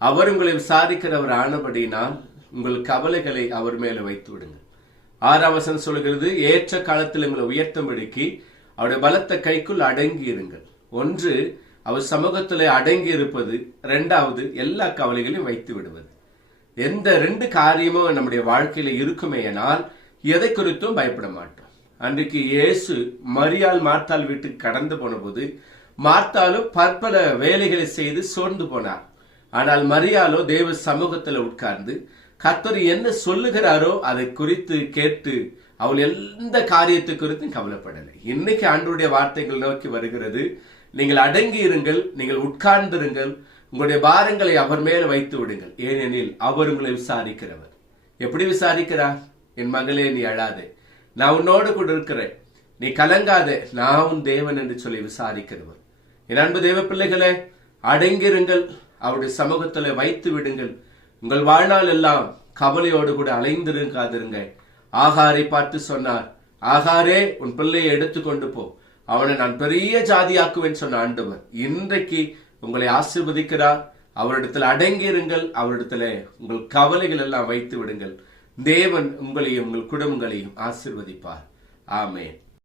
அவர் உங்களை விசாரிக்கிறவர் ஆனபடினால் உங்கள் கவலைகளை அவர் மேல வைத்து விடுங்கள். 6ஆம் வசனம் சொல்கிறது, ஏற்ற காலத்தில் உங்களை உயர்த்தும்படிக்கு அவருடைய பலத்த கைக்குள் அடங்கி இருங்கள். ஒன்று, அவர் சமூகத்திலே அடங்கி இருப்பது. 2வது, எல்லா கவலைகளையும் வைத்து விடுவது. எந்த 2 காரியமும் நம்முடைய வாழ்க்கையில இருக்குமேயானால் எதை குறித்தும் பயப்பட மாட்டோம். அன்றைக்கு இயேசு மரியாள் மார்த்தாள் வீட்டுக்கு கடந்து போன போது மார்த்தாலும் பற்பல வேலைகளை செய்து சோர்ந்து போனார். ஆனால் மரியாளோ தேவ சமூகத்தில் உட்கார்ந்து கர்த்தர் என்ன சொல்லுகிறாரோ அதை குறித்து கேட்டு அவள் எந்த காரியத்தை குறித்தும் கவலைப்படலை. இன்னைக்கு ஆண்டவருடைய வார்த்தைகள் நோக்கி வருகிறது, நீங்கள் அடங்கி இருங்கள், நீங்கள் உட்கார்ந்திருங்கள், உங்களுடைய பாரங்களை அவர் மேல வைத்து விடுங்கள், ஏனெனில் அவர் உங்களை விசாரிக்கிறவர். எப்படி விசாரிக்கிறார்? என் மகளே, நீ அழாதே, நான் உன்னோடு கூட இருக்கிறேன், நீ கலங்காதே, நான் உன் தேவன் என்று சொல்லி விசாரிக்கிறவர். என் அன்பு தேவ பிள்ளைகளே, அடங்கிருங்கள், அவருடைய சமூகத்துல வைத்து விடுங்கள். உங்கள் வாழ்நாள் எல்லாம் கவலையோடு கூட அலைந்திருக்காதிருங்க. ஆகாரை பார்த்து சொன்னார், ஆகாரே, உன் பிள்ளையை எடுத்துக்கொண்டு போ, அவனை நான் பெரிய ஜாதியாக்குவேன் சொன்ன ஆண்டவர் இன்றைக்கு உங்களை ஆசீர்வதிக்கிறார். அவரிடத்துல அடங்கியிருங்கள், அவரிடத்துல உங்கள் கவலைகள் எல்லாம் வைத்து விடுங்கள். தேவன் உங்களையும் உங்கள் குடும்பங்களையும் ஆசீர்வதிப்பார். ஆமென்.